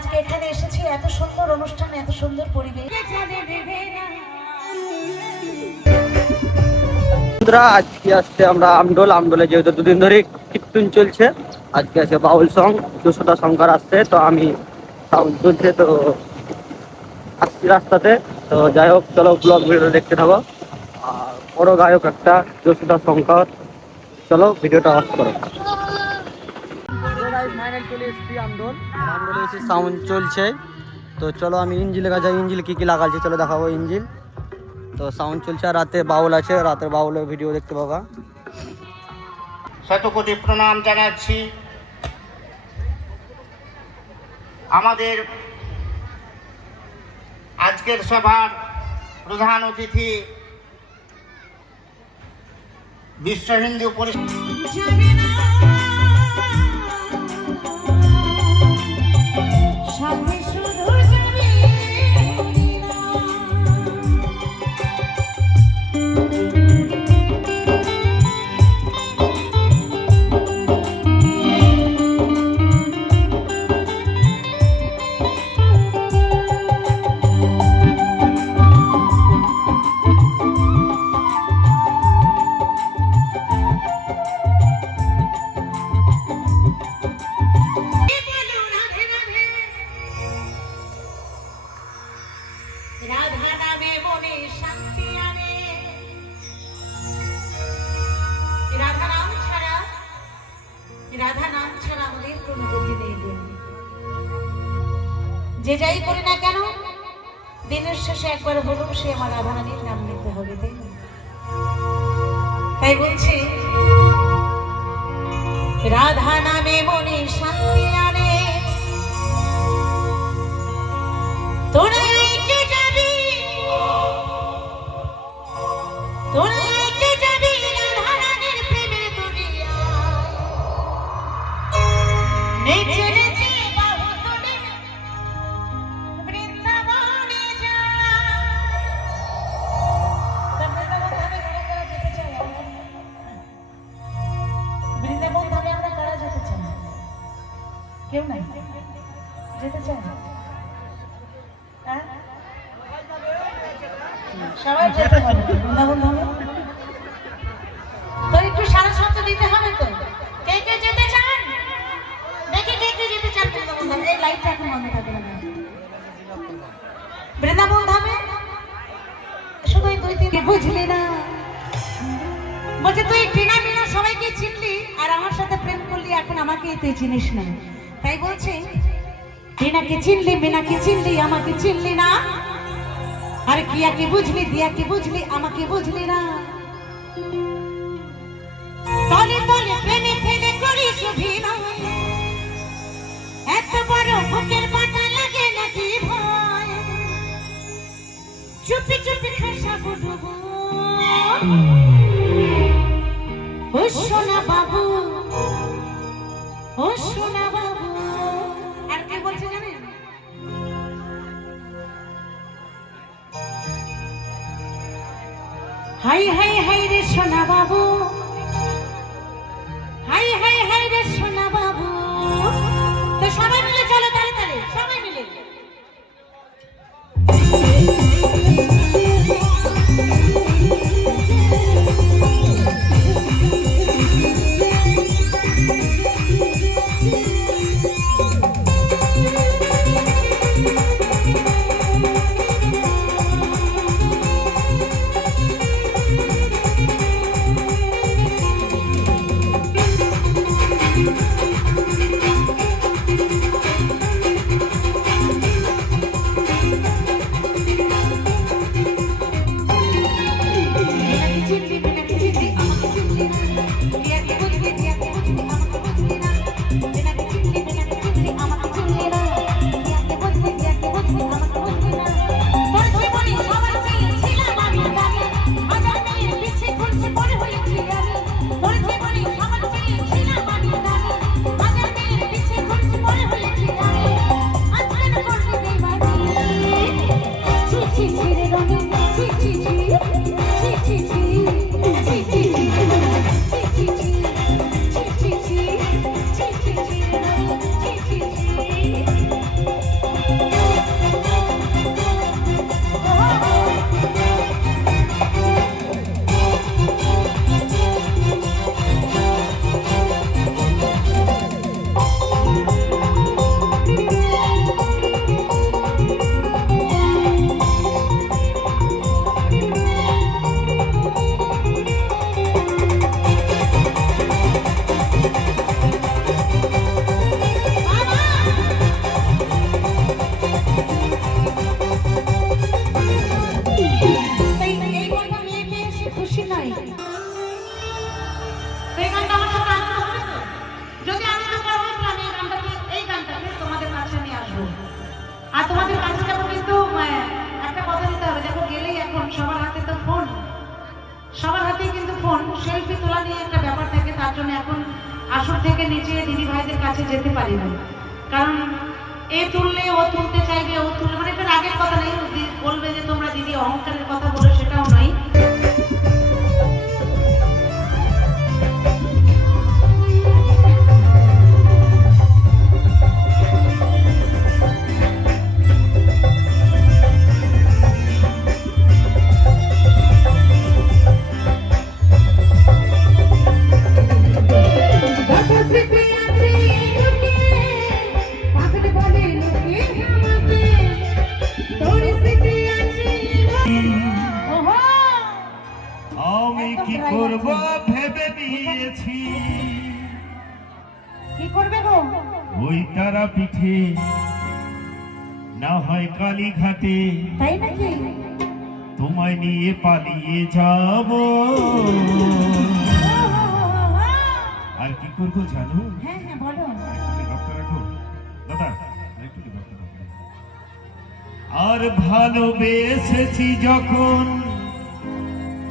আজকে এখানে এসেছি, এত সুন্দর অনুষ্ঠান, এত সুন্দর পরিবেশ। আজকে আসছে আমরা আমডোলে, যেহেতু দুদিন ধরে কীর্তন চলছে। আজকে আছে বাউল সং, যশোদা শঙ্কর আসছে, তো আমি সাউন্ড চলছে তো আসছি রাস্তাতে। তো যাই হোক, চলো ব্লগ ভিডিও দেখতে থাকো। আর বড় গায়ক একটা, যশোদা শঙ্কর। চলো ভিডিওটা অফ করো। আমডোলে এসে সাউন্ড চলছে, তো চলো আমি ইঞ্জিল যাই। ইঞ্জিল কি লাগাচ্ছে চলো দেখাবো। ইঞ্জিল তো সাউন্ড চলছে, আর রাতে বাউল আছে, রাতের বাউলের ভিডিও দেখতে পাবা। শতকোটি প্রণাম জানাচ্ছি আমাদের আজকের সভার প্রধান অতিথি বিশ্ব হিন্দু পরিষদ রাধা নাম ছাড়া আমাদের কোনো গতি নেই। যে যাই করি না কেন, দিনের শেষে একবার হলেও সে আমার রাধা রানীর নাম নিতে হবে, তাই না? তাই বলছি, রাধা নামে মনে শান্তি আনে, তোরা একে যাবি, তোরা একে যাবি রাধা রানীর প্রেমের দুনিয়া। নেচে নেচে বাহু তুলে বৃন্দাবনে যা। বৃন্দাবন ধামে আমরা কারা যেতে চাই? কেউ নাই যেতে চাই? সবাই যেতে হবে বৃন্দাবন ধামে। তো একটু সারা শব্দ দিতে হবে তো। কে কে যেতে চান? দেখি কে কে যেতে চান বৃন্দাবন ধামে। এই লাইটটা এখন বন্ধ থাকবে না বৃন্দাবন ধামে। শুধু এই দুই তিন বুঝলি না, বলছে তুই টিনা মিনা সবাইকে চিনলি আর আমার সাথে প্রেম করলি, এখন আমাকেই তুই চিনিস না। তাই বলছে, টিনাকে চিনলি, মিনাকে চিনলি, আমাকে চিনলি না। আর কিয়াকে বুঝলি, দিয়াকে বুঝলি, আমাকে বুঝলি না। তলে তলে প্রেমে ফেলে করিস অভিনয়, এত বড় বুকের পাতা লাগে নাকি ভয়? চুপি চুপি খাসা বুঝবো ও সোনা বাবু, ও সোনা বাবু। আর কে বলছে জানেন? হাই হাই হাই রে সোনা বাবু, হাই হাই হাই রে সোনা বাবু। তো সবাই মিলে চলো তালে তালে, সবাই মিলে। একটা কথা দিতে হবে, দেখো গেলেই এখন সবার হাতে তো ফোন, সবার হাতেই কিন্তু ফোন, সেলফি তোলা নিয়ে একটা ব্যাপার থাকে। তার জন্য এখন আসর থেকে নিচে দিদি ভাইদের কাছে যেতে পারি না, কারণ এ তুললে ও তুলতে চাইবে, ও তুললে মানে এটা আগের কথা নেই, বলবে যে তোমরা দিদি অহংকারের কথা বলে, সেটাও নয়। আমি কি করব ভেবে নিয়েছি, কি করবে গো? ওই তারা পিঠে না হয় কালীঘাটে তাই নাকি? তোমায় নিয়ে পালিয়ে যাব। আর কি করব জানো? হ্যাঁ হ্যাঁ বলো। রক্ত রাখো দাদা, একটু রক্ত রাখো। আর ভালোবেসেছি যখন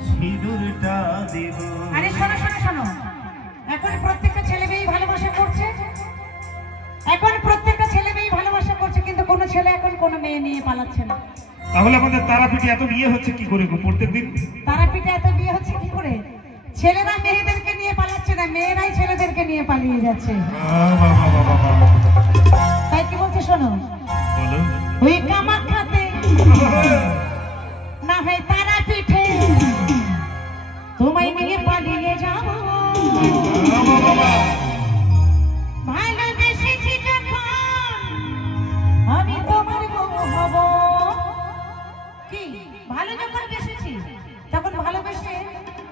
সিঁদুরটা দেব। আরে শোনো শোনো শোনো, এখন প্রত্যেকটা ছেলে মেয়েই ভালোবাসা করছে, এখন প্রত্যেকটা ছেলে মেয়েই ভালোবাসা করছে, কিন্তু কোনো ছেলে এখন কোনো মেয়ে নিয়ে পালাচ্ছে না। তাহলে আমাদের তারাপীঠে এত বিয়ে হচ্ছে কি করে গো প্রত্যেকদিন? তারাপীঠে এত বিয়ে হচ্ছে কি করে? ছেলেরা মেয়েদেরকে নিয়ে পালাচ্ছে না, মেয়েরাই ছেলেদেরকে নিয়ে পালিয়ে যাচ্ছে। তাই কি বলছে শোনো, বলো। ওই কামাখ্যাতে না হয় তারাপীঠে তোমায় নিয়ে পালিয়ে যাব। ভালোবেসেছি যখন আমি তোমার বউ হব। কি ভালো যখন বেসেছি তখন ভালোবেসে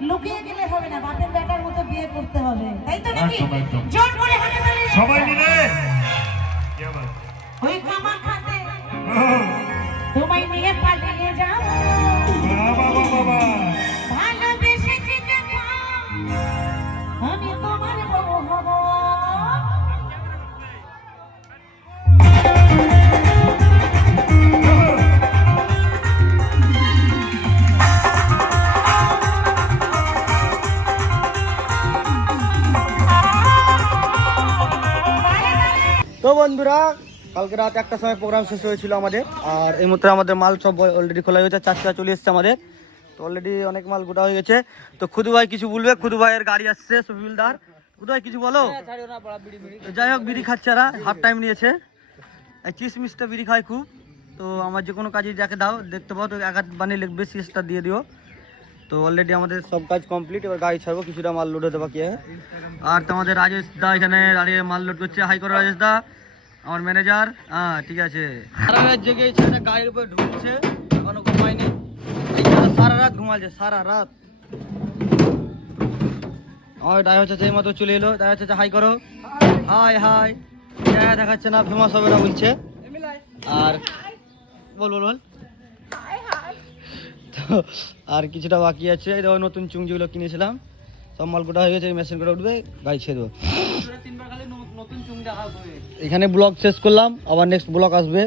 লুকিয়ে গেলে হবে না, বাপের বেটার মতো বিয়ে করতে হবে, তাই তো নাকি? একদম, একদম। জোর করে হাতে তালি সবাই মিলে কি আবার? ওই কামাখ্যাতে তোমায় নিয়ে পালিয়ে যাব। বাবা বাবা, ভালোবেসেছি যখন আমি তোমার বউ হব। তো বন্ধুরা, কালকে রাত 1টার সময় প্রোগ্রাম শেষ হয়েছিল আমাদের, আর এই মুহূর্তে আমাদের মাল সব অলরেডি খোলা হয়ে গেছে, 4টা চলে এসছে আমাদের, তো অলরেডি অনেক মাল গোটা হয়ে গেছে। তো খুদু ভাই কিছু বলবে, খুদু ভাইয়ের গাড়ি আসছে সফিউলদার, খুদু ভাই কিছু বলো। তো যাই হোক, বিড়ি খাচ্ছে, এরা হাফ টাইম নিয়েছে, এই চিসমিসটা বিড়ি খায় খুব। তো আমার যে কোনো কাজে যাকে দাও দেখতে পাও, তো এক হাত বানিয়ে লিখবে, সিসটা দিয়ে দিও। তো অলরেডি আমাদের সব কাজ কমপ্লিট, এবার গাড়ি ছাড়বো, কিছুটা মাল লোড হতে বাকি আছে। আর তোমাদের রাজেশ দা এখানে দাঁড়িয়ে মাল লোড করছে, হাই করো রাজেশ দা, আমার ম্যানেজার। হ্যাঁ ঠিক আছে, সারা রাত জেগে ছেলেটা গাড়ির উপরে ঢুকছে, এখনো ঘুমায়নি, সারা রাত ঘুমাচ্ছে, সারা রাত। আমার ড্রাইভার চাচা এই মতো চলে এলো, ড্রাইভার চাচা হাই করো। হাই হাই, দেখাচ্ছে না, ফেমাস হবে না বলছে। আর বল বল বল। তো আর কিছুটা বাকি আছে, এই দেখো নতুন চুং যেগুলো কিনেছিলাম সব মাল গোটা হয়ে গেছে, মেশিন করে উঠবে, গাড়ি ছেড়ে দেবো। এখানে ব্লগ শেষ করলাম, আবার নেক্সট ব্লগ আসবে।